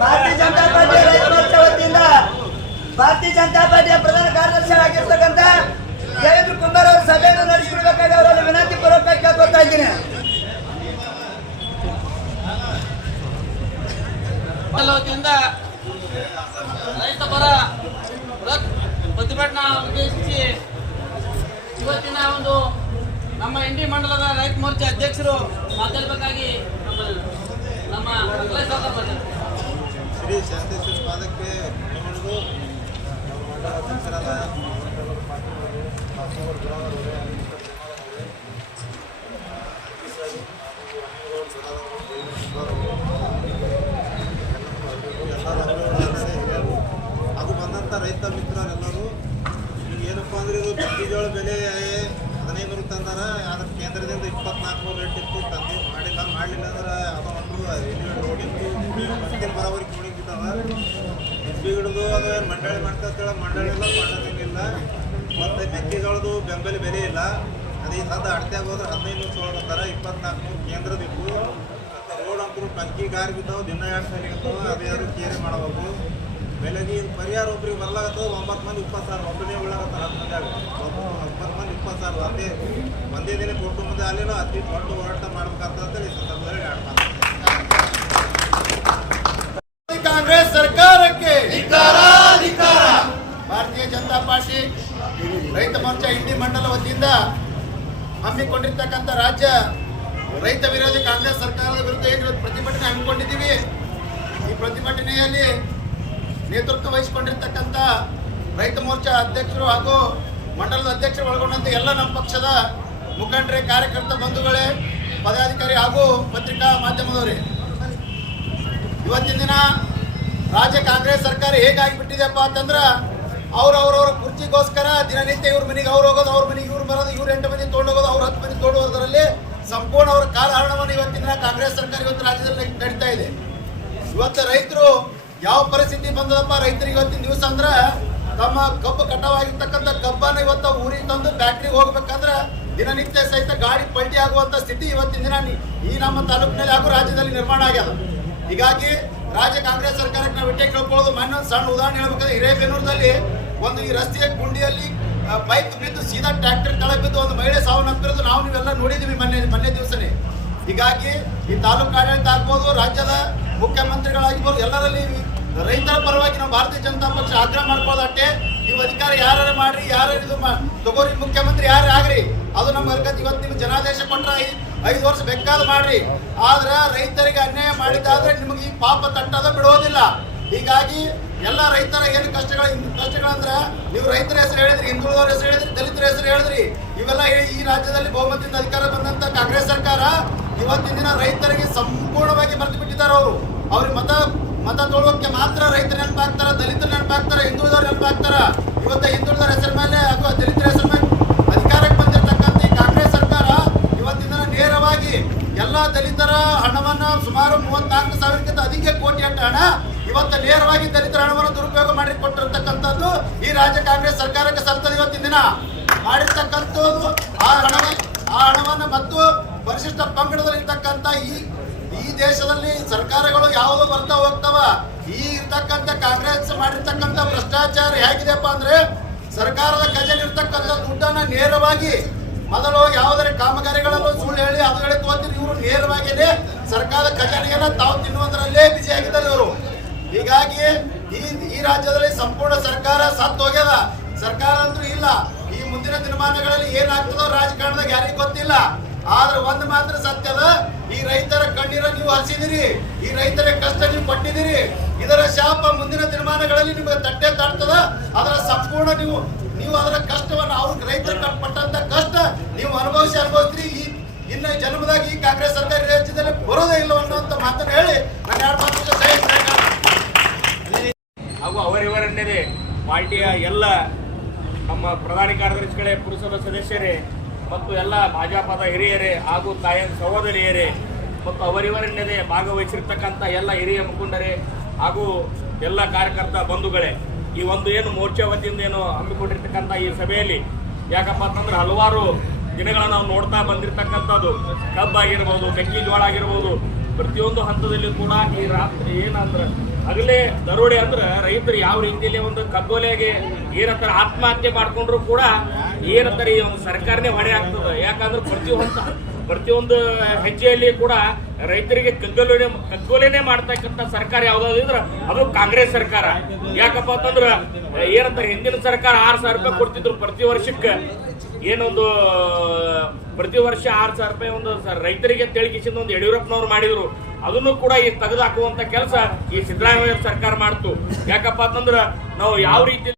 ಭಾರತೀಯ ಜನತಾ ಪಾರ್ಟಿ ರೈತ ಮೋರ್ಚಾ ವತಿಯಿಂದ ಭಾರತೀಯ ಜನತಾ ಪಾರ್ಟಿಯ ಪ್ರಧಾನ ಕಾರ್ಯದರ್ಶಿಯಾಗಿರ್ತಕ್ಕಂಥ ದೇವೇಂದ್ರ ಕುಮಾರ್ ಅವರ ಸಭೆಯನ್ನು ನಡೆಸಿಕೊಡ್ಬೇಕಾಗಿ ಅವರಲ್ಲಿ ವಿನಂತಿ ಪೂರ್ವಕ ಕೇಳ್ಕೊತಾ ಇದ್ದೀನಿ. ರೈತ ಪರ ಬೃಹತ್ ಪ್ರತಿಭಟನಾ ಉದ್ದೇಶಿಸಿ ಇವತ್ತಿನ ಒಂದು ನಮ್ಮ ಇಂಡಿ ಮಂಡಲದ ರೈತ ಮೋರ್ಚಾ ಅಧ್ಯಕ್ಷರು ಮಾತಾಡಬೇಕಾಗಿ ನಮ್ಮ. ಶ್ರೀ ಶಾಂತೇಶ್ವರ ಪಾದಕ್ಕೆ ನಿಮ್ಮದು ನಮ್ಮ ಮಂಡಲ ಅಧ್ಯಕ್ಷರಾದ ಮಂಡಲ ಪಾಟೀಲ್ ಕಾಸರಗೋಡು ಗುಲಾಬರ್ ಅವರೇ, ಅನಂತ ಕುಮಾರ್ ಅವರೇ, ಸರಿ, ಹಾಗೂ ಅನಿಲ್ಗೌಡ ಸದಾನಂದ ದೇವೇಂದ್ರ ಕುಮಾರ್ ಅವರು, ಎಲ್ಲರೂ ಅಭಿನಂದನೆ ಹಿರಿಯರು ಹಾಗೂ ಬಂದಂಥ ರೈತ ಮಿತ್ರರೆಲ್ಲರೂ ಈಗ ಏನಪ್ಪ ಅಂದ್ರೆ ಇದು ಮೆಕ್ಕೆಜೋಳ ಬೆಲೆ ಹದಿನೈದು ನೂರು ತಂದಾರ ಕೇಂದ್ರದಿಂದ ಇಪ್ಪತ್ನಾಲ್ಕು ರೇಟ್ ಇತ್ತು, ತಂದು ಮಾಡಿಲ್ಲ. ಮಾಡಲಿಲ್ಲ ಅಂದ್ರೆ ಅದು ಒಂದು ಎಲ್ಲಿ ರೋಡ್ ಇತ್ತು. ಮತ್ತೆ ಬರೋವರೆಗೆ ಇಬ್ಬಿ ಹಿಡಿದು ಅದು ಮಂಡಳಿ ಮಾಡ್ತಾ ಮಂಡಳಿ ಇಲ್ಲ ಮಾಡೋದಂಗಿಲ್ಲ ಮತ್ತು ಮೆಕ್ಕೆಜೋಳದು ಬೆಂಬಲ ಬೆಲೆ ಇಲ್ಲ. ಅದೇ ಸದ್ದ ಅಡ್ತ್ಯಾಗ ಹೋದ್ರೆ ಹದಿನೈದು ನೂರು ತೊಗೊಳತ್ತಾರ ಇಪ್ಪತ್ನಾಲ್ಕು ನೂರು ಕೇಂದ್ರದಿತ್ತು ಮತ್ತು ರೋಡ್ ಅಂತೂ ಟಂಕಿ ಗಾರ್ ಬಿದ್ದಾವೆ, ದಿನ ಎರಡು ಸಲ ಇರ್ತಾವ ಅದೇ ಯಾರು ಕೇರಿ ಮಾಡಬೇಕು ಬೆಲೆಗೆ ನೀನು ಪರಿಹಾರ ಒಬ್ರಿಗೆ ಬರ್ಲಾಗತ್ತದ ಒಂಬತ್ತು ಮಂದಿ ಇಪ್ಪತ್ತು ಸಾವಿರ ಒಬ್ಬನೇ ಉಳ್ಳಾಗತ್ತಾರ ಹತ್ತು ಮಂದಿ ಒಂಬತ್ತು ಮಂದಿ ಇಪ್ಪತ್ತು ಸಾವಿರ ಅದೇ ಒಂದೇ ದಿನ ಕೊಟ್ಟು ಮುಂದೆ ಅಲ್ಲಿನೂ ಅತಿ ದೊಡ್ಡ ಹೋರಾಟ ಮಾಡ್ಬೇಕಂತೇಳಿ ಸಂದರ್ಭದಲ್ಲಿ ಹೇಳ್ತಾರೆ. ಕಾಂಗ್ರೆಸ್ ಸರ್ಕಾರಕ್ಕೆ ಭಾರತೀಯ ಜನತಾ ಪಾರ್ಟಿ ರೈತ ಮೋರ್ಚಾ ಇಂಡಿ ಮಂಡಲ ವತಿಯಿಂದ ಹಮ್ಮಿಕೊಂಡಿರ್ತಕ್ಕಂಥ ರಾಜ್ಯ ರೈತ ವಿರೋಧಿ ಕಾಂಗ್ರೆಸ್ ಸರ್ಕಾರದ ವಿರುದ್ಧ ಏನು ಪ್ರತಿಭಟನೆ ಹಮ್ಮಿಕೊಂಡಿದ್ದೀವಿ. ಈ ಪ್ರತಿಭಟನೆಯಲ್ಲಿ ನೇತೃತ್ವ ವಹಿಸಿಕೊಂಡಿರ್ತಕ್ಕಂಥ ರೈತ ಮೋರ್ಚಾ ಅಧ್ಯಕ್ಷರು ಹಾಗೂ ಮಂಡಲದ ಅಧ್ಯಕ್ಷರು ಒಳಗೊಂಡಂತೆ ಎಲ್ಲ ನಮ್ಮ ಪಕ್ಷದ ಮುಖಂಡರೇ, ಕಾರ್ಯಕರ್ತ ಬಂಧುಗಳೇ, ಪದಾಧಿಕಾರಿ ಹಾಗೂ ಪತ್ರಿಕಾ ಮಾಧ್ಯಮದವರೇ. ಇವತ್ತಿನ ದಿನ ರಾಜ್ಯ ಕಾಂಗ್ರೆಸ್ ಸರ್ಕಾರ ಹೇಗಾಗಿಬಿಟ್ಟಿದೆಪ್ಪ ಅಂತಂದ್ರೆ ಅವ್ರವ್ರವ್ರ ಕುರ್ಚಿಗೋಸ್ಕರ ದಿನನಿತ್ಯ ಇವ್ರ ಮನೆಗೆ ಅವ್ರು ಹೋಗೋದು, ಅವ್ರ ಮನೆಗೆ ಇವ್ರು ಬರೋದು, ಇವ್ರು ಎಂಟು ಮಂದಿ ತೊಗೊಂಡೋಗೋದು ಅವ್ರ ಹತ್ತು ಮಂದಿ ತೊಗೊಂಡೋಗೋದ್ರಲ್ಲಿ ಸಂಪೂರ್ಣ ಅವರ ಕಾಲಹರಣವನ್ನು ಇವತ್ತಿನ ಕಾಂಗ್ರೆಸ್ ಸರ್ಕಾರ ಇವತ್ತು ರಾಜ್ಯದಲ್ಲಿ ನಡೀತಾ ಇದೆ. ಇವತ್ತು ರೈತರು ಯಾವ ಪರಿಸ್ಥಿತಿ ಬಂದದಪ್ಪ ರೈತರಿಗೆ ಇವತ್ತಿನ ದಿವಸ ಅಂದ್ರೆ ತಮ್ಮ ಕಬ್ಬು ಕಟಾವಾಗಿರ್ತಕ್ಕಂಥ ಕಬ್ಬನ್ನು ಇವತ್ತು ಊರಿಗೆ ತಂದು ಫ್ಯಾಕ್ಟ್ರಿಗೆ ಹೋಗ್ಬೇಕಂದ್ರೆ ದಿನನಿತ್ಯ ಸಹಿತ ಗಾಡಿ ಪಲ್ಟಿ ಆಗುವಂತ ಸ್ಥಿತಿ ಇವತ್ತಿನ ದಿನ ಈ ನಮ್ಮ ತಾಲೂಕಿನಲ್ಲಿ ಹಾಗೂ ರಾಜ್ಯದಲ್ಲಿ ನಿರ್ಮಾಣ ಆಗ್ಯದ. ಹೀಗಾಗಿ ರಾಜ್ಯ ಕಾಂಗ್ರೆಸ್ ಸರ್ಕಾರಕ್ಕೆ ನಾವು ಇಟ್ಟೆ ಕೇಳ್ಕೊಳ್ಳೋದು ಮಾನ್ಯ ಒಂದು ಸಣ್ಣ ಉದಾಹರಣೆ ಹೇಳ್ಬೇಕಂದ್ರೆ ಹಿರೇಬೆನ್ನೂರದಲ್ಲಿ ಒಂದು ಈ ರಸ್ತೆಯ ಗುಂಡಿಯಲ್ಲಿ ಬೈಕ್ ಬಿದ್ದು ಸೀದಾ ಟ್ರ್ಯಾಕ್ಟರ್ ಕೆಳಗೆ ಬಿದ್ದು ಒಂದು ಮಹಿಳೆ ಸಾವನ್ನಪ್ಪಿರೋದು ನಾವು ನೀವೆಲ್ಲ ನೋಡಿದೀವಿ ಮೊನ್ನೆ ಮೊನ್ನೆ ದಿವಸನೇ. ಹೀಗಾಗಿ ಈ ತಾಲೂಕು ಆಡಳಿತ ಆಗ್ಬೋದು, ರಾಜ್ಯದ ಮುಖ್ಯಮಂತ್ರಿಗಳಾಗಿರ್ಬೋದು, ಎಲ್ಲರಲ್ಲಿ ರೈತರ ಪರವಾಗಿ ನಾವು ಭಾರತೀಯ ಜನತಾ ಪಕ್ಷ ಆಗ್ರಹ ಮಾಡ್ಕೊಳ್ಳೋದಟ್ಟೆ ನೀವು ಅಧಿಕಾರ ಯಾರು ಮಾಡ್ರಿ ಯಾರು ಇದು ತಗೋರಿ, ಮುಖ್ಯಮಂತ್ರಿ ಯಾರು ಆಗ್ರಿ, ಅದು ನಮ್ಮ ಹರ್ಕತ್. ಇವತ್ತು ನಿಮ್ಗೆ ಜನಾದೇಶ ಕೊಟ್ರ ಐದು ವರ್ಷ ಬೇಕಾದ ಮಾಡ್ರಿ. ಆದ್ರ ರೈತರಿಗೆ ಅನ್ಯಾಯ ಮಾಡಿದ್ದಾದ್ರೆ ನಿಮಗೆ ಈ ಪಾಪ ತಟ್ಟದ ಬಿಡೋದಿಲ್ಲ. ಹೀಗಾಗಿ ಎಲ್ಲ ರೈತರ ಏನು ಕಷ್ಟಗಳು ಕಷ್ಟಗಳಂದ್ರ ನೀವು ರೈತರ ಹೆಸರು ಹೇಳಿದ್ರಿ, ಹಿಂದುಳಿದವ್ರ ಹೆಸರು ಹೇಳಿದ್ರಿ, ದಲಿತರ ಹೆಸರು ಹೇಳಿದ್ರಿ. ಇವೆಲ್ಲ ಈ ರಾಜ್ಯದಲ್ಲಿ ಬಹುಮತದಿಂದ ಅಧಿಕಾರ ಬಂದಂತ ಕಾಂಗ್ರೆಸ್ ಸರ್ಕಾರ ಇವತ್ತಿನ ದಿನ ರೈತರಿಗೆ ಸಂಪೂರ್ಣವಾಗಿ ಮರೆತು ಬಿಟ್ಟಿದ್ದಾರೆ ಅವರು. ಅವ್ರಿಗೆ ಮತ ಮತ ತೊಳೋಕೆ ಮಾತ್ರ ರೈತರ ನೆನಪಾಗ್ತಾರ, ದಲಿತರ ನೆನಪಾಗ್ತಾರೆ, ಹಿಂದುಳಿದವ್ರ ನೆನಪಾಗ್ತಾರ. ಇವತ್ತು ಹಿಂದುಳಿದವ್ರ ಹೆಸರ ಮೇಲೆ ಅಥವಾ ದಲಿತರ ಹೆಸರ ಮೇಲೆ ಅಧಿಕಾರಕ್ಕೆ ಬಂದಿರತಕ್ಕಂಥ ಈ ಕಾಂಗ್ರೆಸ್ ಸರ್ಕಾರ ಇವತ್ತಿನ ದಿನ ನೇರವಾಗಿ ಎಲ್ಲ ದಲಿತರ ಹಣವನ್ನು ಸುಮಾರು ಮೂವತ್ನಾಲ್ಕು ಸಾವಿರಕ್ಕಿಂತ ಅಧಿಕ ಕೋಟಿ ಅಟ್ಟ ಹಣ ಇವತ್ತು ನೇರವಾಗಿ ದಲಿತರ ಹಣವನ್ನು ದುರುಪಯೋಗ ಮಾಡಿ ಕೊಟ್ಟಿರ್ತಕ್ಕಂಥದ್ದು ಈ ರಾಜ್ಯ ಕಾಂಗ್ರೆಸ್ ಸರ್ಕಾರಕ್ಕೆ ಸಲ್ತದೆ ಇವತ್ತಿನ ದಿನ. ಮಾಡಿರ್ತಕ್ಕಂಥದ್ದು ಆ ಹಣವೇ ಆ ಹಣವನ್ನು ಮತ್ತು ಪರಿಶಿಷ್ಟ ಪಂಗಡದಲ್ಲಿ ಇರ್ತಕ್ಕಂಥ ಈ ಈ ದೇಶದಲ್ಲಿ ಸರ್ಕಾರಗಳು ಯಾವುದು ಬರ್ತಾ ಹೋಗ್ತಾವ? ಈ ಇರ್ತಕ್ಕಂಥ ಕಾಂಗ್ರೆಸ್ ಮಾಡಿರ್ತಕ್ಕಂಥ ಭ್ರಷ್ಟಾಚಾರ ಹೇಗಿದೆಪ್ಪ ಅಂದ್ರೆ ಸರ್ಕಾರದ ಖಜಾನೆ ಇರ್ತಕ್ಕಂಥ ದುಡ್ಡನ್ನ ನೇರವಾಗಿ ಮೊದಲು ಯಾವುದೇ ಕಾಮಗಾರಿಗಳನ್ನು ಸುಳ್ಳು ಹೇಳಿ ಹೇಳಿ ತೋತಿರಿ ಇವರು ನೇರವಾಗಿದೆ ಸರ್ಕಾರದ ಖಜಾನೆಯನ್ನ ತಾವು ತಿನ್ನುವುದರಲ್ಲೇ ಬಿಜಿ ಆಗಿದ್ದಾರೆ ಇವರು. ಹೀಗಾಗಿ ಈ ಈ ರಾಜ್ಯದಲ್ಲಿ ಸಂಪೂರ್ಣ ಸರ್ಕಾರ ಸತ್ತು ಹೋಗ್ಯದ. ಸರ್ಕಾರ ಅಂದ್ರೂ ಇಲ್ಲ. ಈ ಮುಂದಿನ ದಿನಮಾನಗಳಲ್ಲಿ ಏನಾಗ್ತದೋ ರಾಜಕಾರಣದಾಗ ಯಾರಿಗೂ ಗೊತ್ತಿಲ್ಲ. ಆದ್ರೆ ಒಂದ್ ಮಾತ್ರ ಸತ್ಯದ ಈ ರೈತರ ಕಣ್ಣೀರ ನೀವು ಹರಿಸಿದಿರಿ, ಈ ರೈತರ ಕಷ್ಟ ನೀವು ಪಟ್ಟಿದಿರಿ ಇದರ ಶಾಪ ಮುಂದಿನ ದಿನಮಾನಗಳಲ್ಲಿ ನಿಮಗೆ ತಟ್ಟೆ ತಾಡ್ತದ ಅದರ ಸಂಪೂರ್ಣ ನೀವು ನೀವು ಅದರ ಕಷ್ಟವನ್ನು ಅವ್ರ ರೈತರ ಪಟ್ಟಂತ ಕಷ್ಟ ನೀವು ಅನುಭವಿಸಿ ಅನುಭವಿಸ್ರಿ ಈ ಇನ್ನು ಜನ್ಮದಾಗ ಈ ಕಾಂಗ್ರೆಸ್ ಸರ್ಕಾರ ರಾಜ್ಯದಲ್ಲಿ ಬರೋದೇ ಇಲ್ಲ ಅನ್ನುವಂತ ಮಾತನ್ನು ಹೇಳಿ ನಾನು ಎರಡು ಮಾತು. ಹಾಗೂ ಅವರಿವರನ್ನೇ ಪಾರ್ಟಿಯ ಎಲ್ಲ ನಮ್ಮ ಪ್ರಧಾನಿ ಕಾರ್ಯದರ್ಶಿಗಳೇ, ಪುರಸಭಾ ಸದಸ್ಯರೇ ಮತ್ತು ಎಲ್ಲ ಭಾಜಪದ ಹಿರಿಯರೇ ಹಾಗೂ ತಾಯ ಸಹೋದರಿಯರೇ ಮತ್ತು ಅವರಿವರನ್ನೇ ಭಾಗವಹಿಸಿರ್ತಕ್ಕಂಥ ಎಲ್ಲ ಹಿರಿಯ ಮುಖಂಡರೇ ಹಾಗೂ ಎಲ್ಲ ಕಾರ್ಯಕರ್ತ ಬಂಧುಗಳೇ, ಈ ಒಂದು ಏನು ಮೋರ್ಚಾ ವತಿಯಿಂದ ಏನು ಹಮ್ಮಿಕೊಂಡಿರ್ತಕ್ಕಂಥ ಈ ಸಭೆಯಲ್ಲಿ ಯಾಕಪ್ಪ ಅಂತಂದ್ರೆ ಹಲವಾರು ದಿನಗಳನ್ನು ನಾವು ನೋಡ್ತಾ ಬಂದಿರತಕ್ಕಂಥದ್ದು. ಕಬ್ಬಾಗಿರ್ಬೋದು ಮೆಕ್ಕೆಜೋಳ ಆಗಿರ್ಬೋದು ಪ್ರತಿಯೊಂದು ಹಂತದಲ್ಲಿ ಕೂಡ ಈ ರಾತ್ರಿ ಏನಂದ್ರೆ ಅಗಲೇ ದರೋಡೆ ಅಂದ್ರೆ ರೈತರು ಯಾವ ರೀತಿಯಲ್ಲಿ ಒಂದು ಕಗ್ಗೊಲೆಗೆ ಏನಂತಾರೆ ಆತ್ಮಹತ್ಯೆ ಮಾಡಿಕೊಂಡ್ರು ಕೂಡ ಏನಂತಾರೆ ಈ ಒಂದು ಸರ್ಕಾರನೇ ಹೊಣೆ ಆಗ್ತದೆ. ಯಾಕಂದ್ರೆ ಪ್ರತಿಯೊಂದು ಪ್ರತಿಯೊಂದು ಹೆಜ್ಜೆಯಲ್ಲಿ ಕೂಡ ರೈತರಿಗೆ ಕಗ್ಗೊಲೆ ಕಗ್ಗೊಲೆನೆ ಮಾಡ್ತಕ್ಕಂಥ ಸರ್ಕಾರ ಯಾವ್ದಾದ್ರು ಅದು ಕಾಂಗ್ರೆಸ್ ಸರ್ಕಾರ. ಯಾಕಪ್ಪ ಅಂತಂದ್ರ ಏನಂತಾರೆ, ಹಿಂದಿನ ಸರ್ಕಾರ ಆರು ಸಾವಿರ ರೂಪಾಯಿ ಕೊಡ್ತಿದ್ರು ಪ್ರತಿ ವರ್ಷಕ್ಕೆ. ಏನೊಂದು, ಪ್ರತಿ ವರ್ಷ ಆರು ಸಾವಿರ ರೂಪಾಯಿ ಒಂದು ರೈತರಿಗೆ ತಿಳಿಕಿಸಿದ ಒಂದು ಯಡಿಯೂರಪ್ಪನವ್ರು ಮಾಡಿದ್ರು. ಅದನ್ನು ಕೂಡ ಈ ತೆಗೆದು ಹಾಕುವಂತ ಕೆಲಸ ಈ ಸಿದ್ದರಾಮಯ್ಯ ಸರ್ಕಾರ ಮಾಡ್ತು. ಯಾಕಪ್ಪ ಅಂತಂದ್ರ ನಾವು ಯಾವ ರೀತಿ